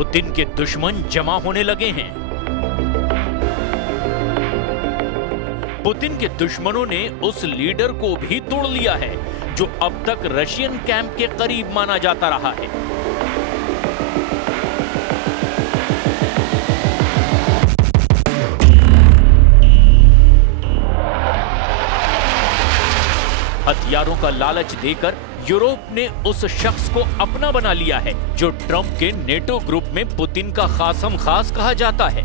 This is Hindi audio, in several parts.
पुतिन के दुश्मन जमा होने लगे हैं। पुतिन के दुश्मनों ने उस लीडर को भी तोड़ लिया है जो अब तक रशियन कैंप के करीब माना जाता रहा है। हथियारों का लालच देकर यूरोप ने उस शख्स को अपना बना लिया है जो ट्रंप के नेटो ग्रुप में पुतिन का खासम खास कहा जाता है।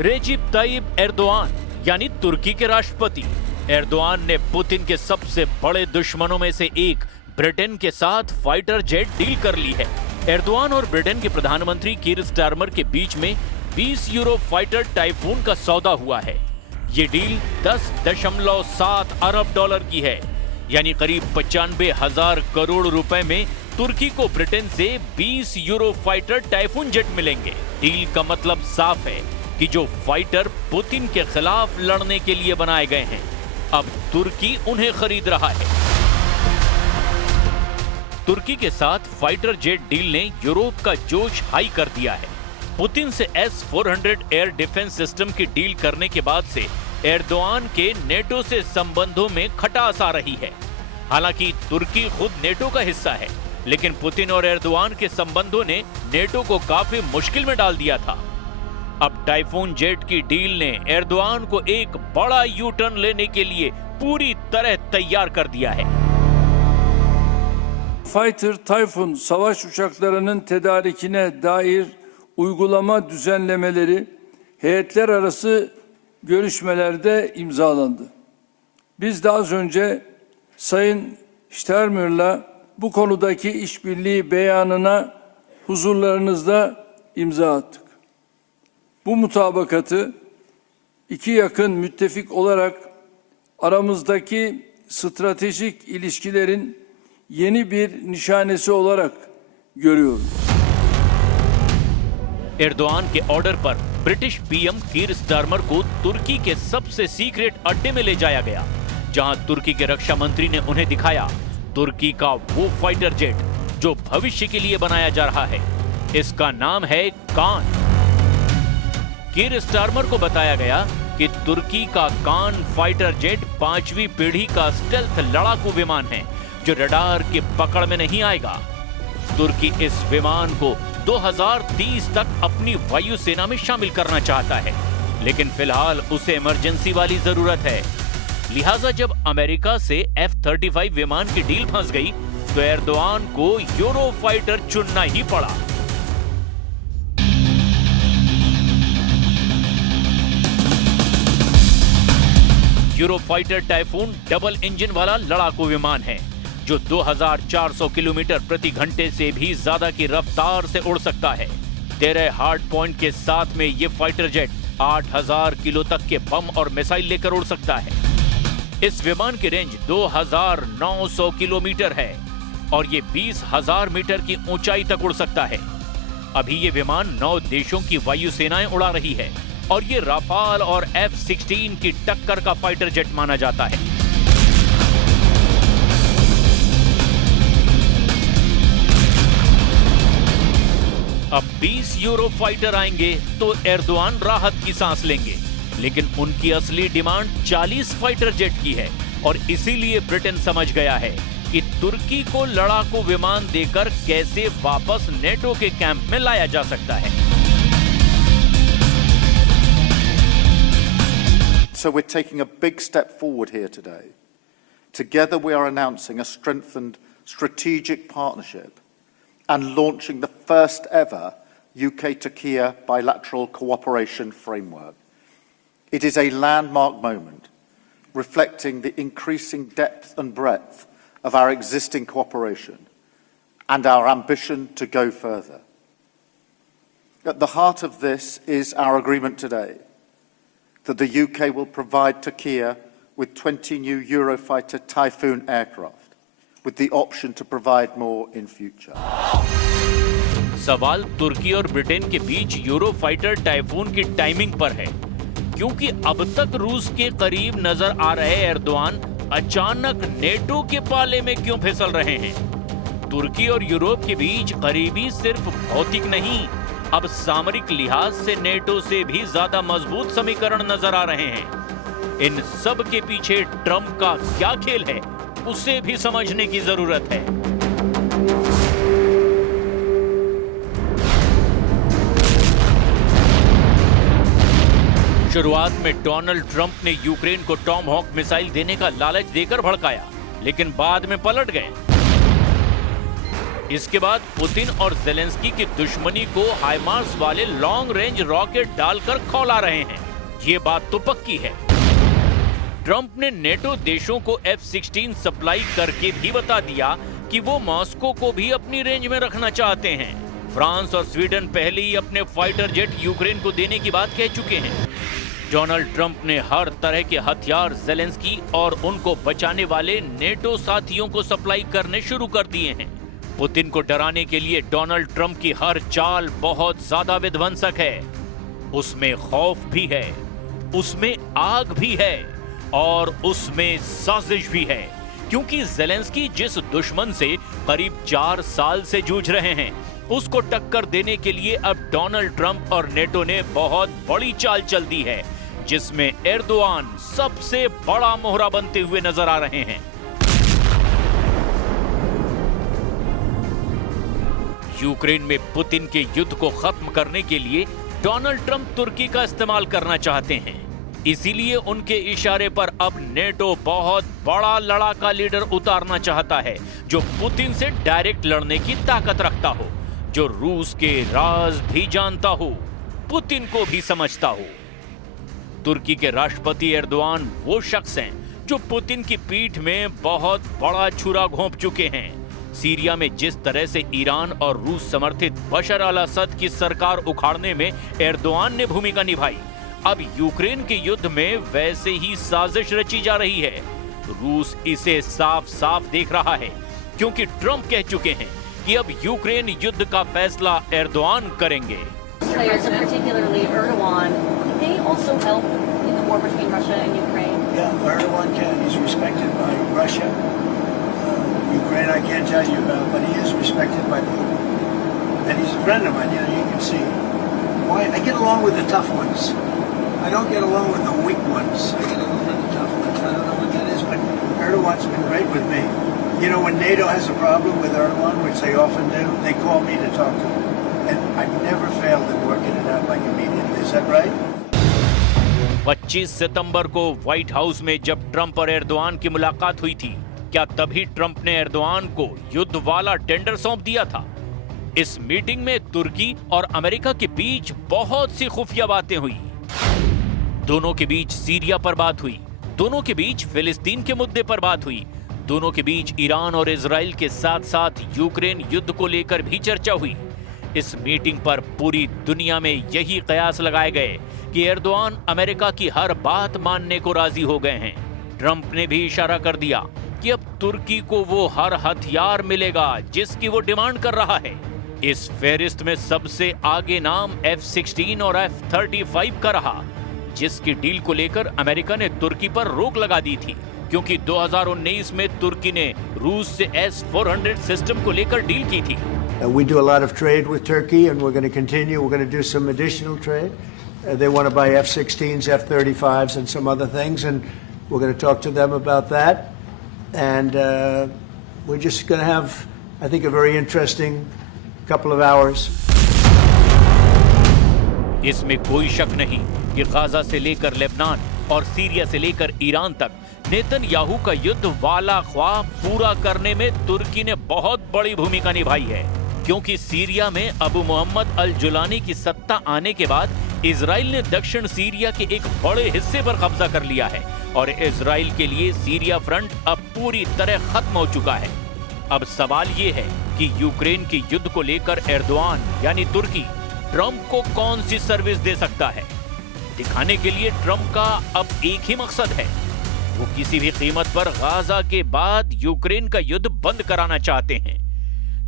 रेजिप ताइब एर्दोआन यानी तुर्की के राष्ट्रपति एर्दोआन ने पुतिन के सबसे बड़े दुश्मनों में से एक ब्रिटेन के साथ फाइटर जेट डील कर ली है। एर्दोआन और ब्रिटेन के प्रधानमंत्री कीर स्टारमर के बीच में 20 यूरो फाइटर टाइफून का सौदा हुआ है। ये डील 10.7 अरब डॉलर की है, यानी करीब 95,000 करोड़ रुपए में तुर्की को ब्रिटेन से 20 यूरो फाइटर टाइफून जेट मिलेंगे। डील का मतलब साफ है कि जो फाइटर पुतिन के खिलाफ लड़ने के लिए बनाए गए हैं, अब तुर्की उन्हें खरीद रहा है। तुर्की के साथ फाइटर जेट डील ने यूरोप का जोश हाई कर दिया है। पुतिन से S-400 एयर डिफेंस सिस्टम की डील करने के बाद से एर्दोआन के नेटो से संबंधों में खटास आ रही है। हालांकि तुर्की खुद नेटो का हिस्सा है, लेकिन पुतिन और एर्दोआन के संबंधों ने नेटो को काफी मुश्किल में डाल दिया था। अब टाइफून जेट की डील ने एर्दोआन को एक बड़ा यू टर्न लेने के लिए पूरी तरह तैयार कर दिया है। Fighter Typhoon savaş uçaklarının tedarikine dair uygulama düzenlemeleri heyetler arası görüşmelerde imzalandı. Biz de az önce Sayın Steinmeier'la bu konudaki işbirliği beyanına huzurlarınızda imza attık. Bu mutabakatı iki yakın müttefik olarak aramızdaki stratejik ilişkilerin yeni bir nişanesi olarak görüyoruz. Erdogan के ऑर्डर पर ब्रिटिश पीएम कीर स्टारमर को तुर्की के सबसे सीक्रेट अड्डे में ले जाया गया, जहां तुर्की के रक्षा मंत्री ने उन्हें दिखाया तुर्की का वो फाइटर जेट जो भविष्य के लिए बनाया जा रहा है। इसका नाम है कान। कीर स्टारमर को बताया गया कि तुर्की का कान फाइटर जेट 5वीं पीढ़ी का स्टेल्थ लड़ाकू विमान है जो रडार की पकड़ में नहीं आएगा। तुर्की इस विमान को 2030 तक अपनी वायुसेना में शामिल करना चाहता है, लेकिन फिलहाल उसे इमरजेंसी वाली जरूरत है। लिहाजा जब अमेरिका से F-35 विमान की डील फंस गई तो एर्दोआन को यूरो फाइटर चुनना ही पड़ा। Euro fighter typhoon double engine वाला लड़ाकू विमान है जो 2400 किलोमीटर प्रति घंटे से भी ज्यादा की रफ्तार से उड़ सकता है। 13 हार्ड पॉइंट के साथ में ये फाइटर जेट 8000 किलो तक के बम और मिसाइल लेकर उड़ सकता है। इस विमान की रेंज 2900 किलोमीटर है और ये 20,000 मीटर की ऊंचाई तक उड़ सकता है। अभी ये विमान 9 देशों की वायुसेनाएं उड़ा रही है और ये राफाल और F-16 की टक्कर का फाइटर जेट माना जाता है। अब 20 यूरो फाइटर आएंगे तो एर्दोआन राहत की सांस लेंगे, लेकिन उनकी असली डिमांड 40 फाइटर जेट की है और इसीलिए ब्रिटेन समझ गया है कि तुर्की को लड़ाकू विमान देकर कैसे वापस नेटो के कैंप में लाया जा सकता है। So we're taking a big step forward here today. Together we are announcing a strengthened strategic partnership and launching the first ever UK-Turkey bilateral cooperation framework. It is a landmark moment, reflecting the increasing depth and breadth of our existing cooperation and our ambition to go further. At the heart of this is our agreement today that the UK will provide Turkey with 20 new Eurofighter Typhoon aircraft, with the option to provide more in future. सवाल तुर्की और ब्रिटेन के बीच यूरो फाइटर टाइफून की टाइमिंग पर है, क्योंकि अब तक रूस के करीब नजर आ रहे एर्दोआन अचानक नेटो के पाले में क्यों फिसल रहे हैं। तुर्की और यूरोप के बीच करीबी सिर्फ भौतिक नहीं, अब सामरिक लिहाज से नेटो से भी ज्यादा मजबूत समीकरण नजर आ रहे हैं। इन सब के पीछे ट्रंप का क्या खेल है, उसे भी समझने की जरूरत है। शुरुआत में डोनाल्ड ट्रंप ने यूक्रेन को टॉम हॉक मिसाइल देने का लालच देकर भड़काया, लेकिन बाद में पलट गए। इसके बाद पुतिन और जेलेंस्की की दुश्मनी को हाइमार्स वाले लॉन्ग रेंज रॉकेट डालकर खौला रहे हैं। ये बात तो पक्की है। ट्रंप ने नेटो देशों को F-16 सप्लाई करके भी बता दिया कि वो मॉस्को को भी अपनी रेंज में रखना चाहते हैं। फ्रांस और स्वीडन पहले ही अपने फाइटर जेट यूक्रेन को देने की बात कह चुके हैं। डोनाल्ड ट्रंप ने हर तरह के हथियार जेलेंस्की और उनको बचाने वाले नेटो साथियों को सप्लाई करने शुरू कर दिए हैं। पुतिन को डराने के लिए डोनाल्ड ट्रंप की हर चाल बहुत ज्यादा विध्वंसक है। उसमें खौफ भी है, उसमें आग भी है और उसमें साजिश भी है, क्योंकि जेलेंस्की जिस दुश्मन से करीब 4 साल से जूझ रहे हैं, उसको टक्कर देने के लिए अब डोनाल्ड ट्रंप और नेटो ने बहुत बड़ी चाल चल दी है, जिसमें एर्दोआन सबसे बड़ा मोहरा बनते हुए नजर आ रहे हैं। यूक्रेन में पुतिन के युद्ध को खत्म करने के लिए डोनाल्ड ट्रंप तुर्की का इस्तेमाल करना चाहते हैं। इसीलिए उनके इशारे पर अब नेटो बहुत बड़ा लड़ाका लीडर उतारना चाहता है, जो पुतिन से डायरेक्ट लड़ने की ताकत रखता हो, जो रूस के राज भी जानता हो, पुतिन को भी समझता हो। तुर्की के राष्ट्रपति एर्दोआन वो शख्स हैं जो पुतिन की पीठ में बहुत बड़ा छुरा घोंप चुके हैं। सीरिया में जिस तरह से ईरान और रूस समर्थित बशर अल असद की सरकार उखाड़ने में एर्दोआन ने भूमिका निभाई, अब यूक्रेन के युद्ध में वैसे ही साजिश रची जा रही है। रूस इसे साफ साफ देख रहा है, क्योंकि ट्रंप कह चुके हैं कि अब यूक्रेन युद्ध का फैसला एर्दोआन करेंगे। Players, and particularly Erdogan, they also help in the war between Russia and Ukraine. Yeah, Erdogan he's respected by Russia. Ukraine I can't tell you about, but he is respected by Putin. And he's a friend of mine, you can see. Why I get along with the tough ones. I don't get along with the weak ones. I get along with the tough ones. I don't know what that is, but Erdogan's been great with me. You know, when NATO has a problem with Erdogan, which they often do, they call me to talk to him. And I've never failed in working it out like immediately. Is that right? 25 सितंबर को व्हाइट हाउस में जब ट्रंप और एर्दोआन की मुलाकात हुई थी, क्या तभी ट्रंप ने एर्दोआन को युद्ध वाला टेंडर सौंप दिया था? इस मीटिंग में तुर्की और अमेरिका के बीच बहुत सी खुफिया बातें हुई। दोनों के बीच सीरिया पर बात हुई, दोनों के बीच फिलिस्तीन के मुद्दे पर बात हुई, दोनों के बीच ईरान और इजराइल के साथ साथ यूक्रेन युद्ध को लेकर भी चर्चा हुई। इस मीटिंग पर पूरी दुनिया में यही कयास लगाए गए कि एर्दोआन अमेरिका की हर बात मानने को राजी हो गए हैं। ट्रंप ने भी इशारा कर दिया कि अब तुर्की को वो हर हथियार मिलेगा जिसकी वो डिमांड कर रहा है। इस फेहरिस्त में सबसे आगे नाम F-16 और F-35 का रहा, जिसकी डील को लेकर अमेरिका ने तुर्की पर रोक लगा दी थी, क्योंकि 2019 में तुर्की ने रूस से S-400 सिस्टम को लेकर डील की थी। We do a lot of trade with Turkey, and we're going to continue. We're going to do some additional trade. They want to buy F-16s, F-35s, and some other things, and we're going to talk to them about that. And we're just going to have, I think, a very interesting couple of hours. इसमें कोई शक नहीं कि गाजा से लेकर लेबनान और सीरिया से लेकर ईरान तक नेतन्याहू का युद्ध वाला ख्वाब पूरा करने में तुर्की ने बहुत बड़ी भूमिका निभाई है, क्योंकि सीरिया में अबू मोहम्मद अल जुलानी की सत्ता आने के बाद इजराइल ने दक्षिण सीरिया के एक बड़े हिस्से पर कब्जा कर लिया है और इजराइल के लिए सीरिया फ्रंट अब पूरी तरह खत्म हो चुका है। अब सवाल ये है कि यूक्रेन के युद्ध को लेकर एर्दोआन यानी तुर्की ट्रंप को कौन सी सर्विस दे सकता है। दिखाने के लिए ट्रंप का अब एक ही मकसद है, वो किसी भी कीमत पर गाजा के बाद यूक्रेन का युद्ध बंद कराना चाहते हैं।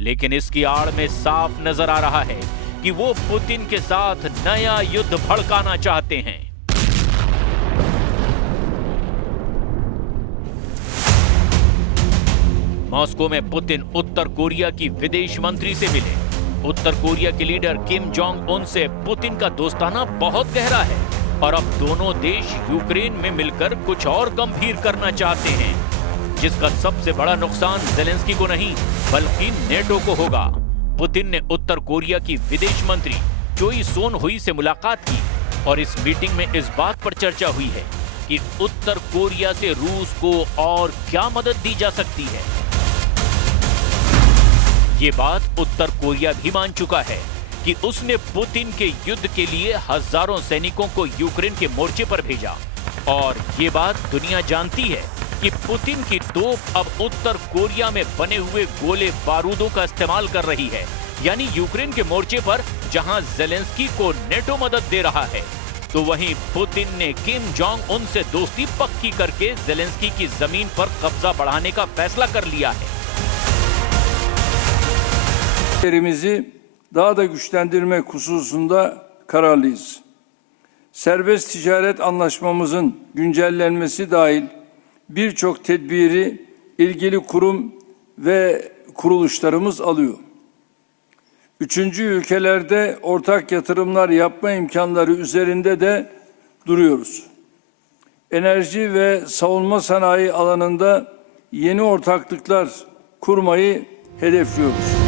लेकिन इसकी आड़ में साफ नजर आ रहा है कि वो पुतिन के साथ नया युद्ध भड़काना चाहते हैं। मॉस्को में पुतिन उत्तर कोरिया की विदेश मंत्री से मिले। उत्तर कोरिया के लीडर किम जोंग उन से पुतिन का दोस्ताना बहुत गहरा है और अब दोनों देश यूक्रेन में मिलकर कुछ और गंभीर करना चाहते हैं, जिसका सबसे बड़ा नुकसान ज़ेलेंस्की को नहीं बल्कि नेटो को होगा। पुतिन ने उत्तर कोरिया की विदेश मंत्री चोई सोन हुई से मुलाकात की और इस मीटिंग में इस बात पर चर्चा हुई है कि उत्तर कोरिया से रूस को और क्या मदद दी जा सकती है। ये बात उत्तर कोरिया भी मान चुका है कि उसने पुतिन के युद्ध के लिए हजारों सैनिकों को यूक्रेन के मोर्चे पर भेजा और ये बात दुनिया जानती है कि पुतिन की तोप अब उत्तर कोरिया में बने हुए गोले बारूदों का इस्तेमाल कर रही है, यानी यूक्रेन के मोर्चे पर जहां ज़ेलेंस्की को नेटो मदद दे रहा है, तो वहीं पुतिन ने किम जोंग उन से दोस्ती पक्की करके ज़ेलेंस्की की जमीन पर कब्जा बढ़ाने का फैसला कर लिया है। Daha da güçlendirmek hususunda kararlıyız. Serbest ticaret anlaşmamızın güncellenmesi dahil birçok tedbiri ilgili kurum ve kuruluşlarımız alıyor. Üçüncü ülkelerde ortak yatırımlar yapma imkanları üzerinde de duruyoruz. Enerji ve savunma sanayi alanında yeni ortaklıklar kurmayı hedefliyoruz.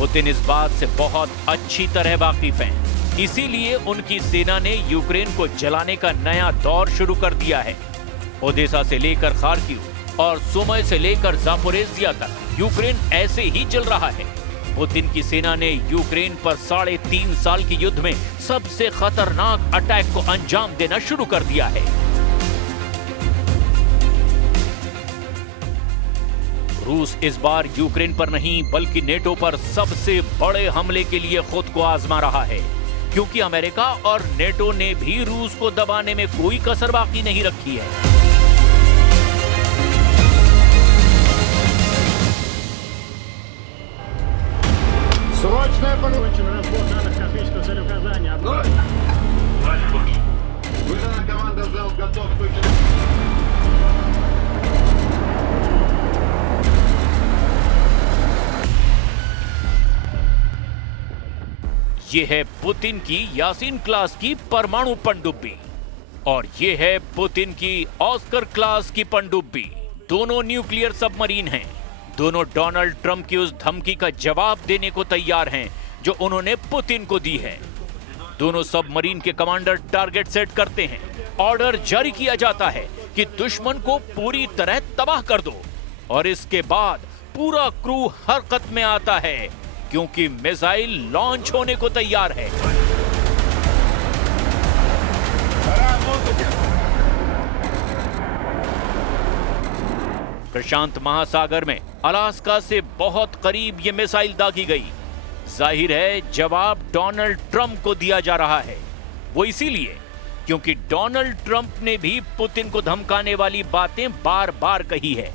Putin इस बात से बहुत अच्छी तरह वाकिफ हैं। इसीलिए उनकी सेना ने यूक्रेन को जलाने का नया दौर शुरू कर दिया है। ओडेसा से लेकर खार्किव और सुमी से लेकर जापोरेजिया तक यूक्रेन ऐसे ही जल रहा है। पुतिन की सेना ने यूक्रेन पर 3.5 साल के युद्ध में सबसे खतरनाक अटैक को अंजाम देना शुरू कर दिया है। रूस इस बार यूक्रेन पर नहीं बल्कि नेटो पर सबसे बड़े हमले के लिए खुद को आजमा रहा है, क्योंकि अमेरिका और नेटो ने भी रूस को दबाने में कोई कसर बाकी नहीं रखी है। ये है पुतिन की यासीन क्लास की परमाणु पनडुब्बी और ये है पुतिन की ऑस्कर क्लास की पनडुब्बी। दोनों न्यूक्लियर सबमरीन हैं। दोनों डोनाल्ड ट्रंप की उस धमकी का जवाब देने को तैयार हैं जो उन्होंने पुतिन को दी है। दोनों सबमरीन के कमांडर टारगेट सेट करते हैं। ऑर्डर जारी किया जाता है कि दुश्मन को पूरी तरह तबाह कर दो और इसके बाद पूरा क्रू हरकत में आता है, क्योंकि मिसाइल लॉन्च होने को तैयार है। प्रशांत महासागर में अलास्का से बहुत करीब ये मिसाइल दागी गई। जाहिर है जवाब डोनाल्ड ट्रंप को दिया जा रहा है। वो इसीलिए क्योंकि डोनाल्ड ट्रंप ने भी पुतिन को धमकाने वाली बातें बार बार कही है।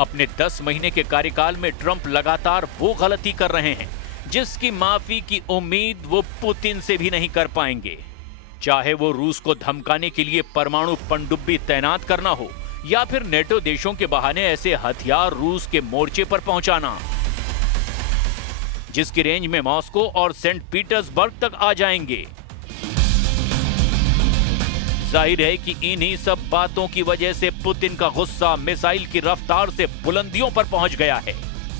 अपने 10 महीने के कार्यकाल में ट्रंप लगातार वो गलती कर रहे हैं जिसकी माफी की उम्मीद वो पुतिन से भी नहीं कर पाएंगे। चाहे वो रूस को धमकाने के लिए परमाणु पनडुब्बी तैनात करना हो या फिर नेटो देशों के बहाने ऐसे हथियार रूस के मोर्चे पर पहुंचाना जिसकी रेंज में मॉस्को और सेंट पीटर्सबर्ग तक आ जाएंगे। जाहिर है कि इन्हीं सब बातों की वजह से पुतिन का गुस्सा मिसाइल की रफ्तार से बुलंदियों पर पहुंच गया है।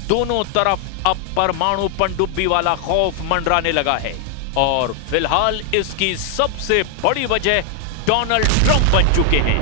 दोनों तरफ अब परमाणु पनडुब्बी वाला खौफ मंडराने लगा है और फिलहाल इसकी सबसे बड़ी वजह डोनाल्ड ट्रंप बन चुके हैं।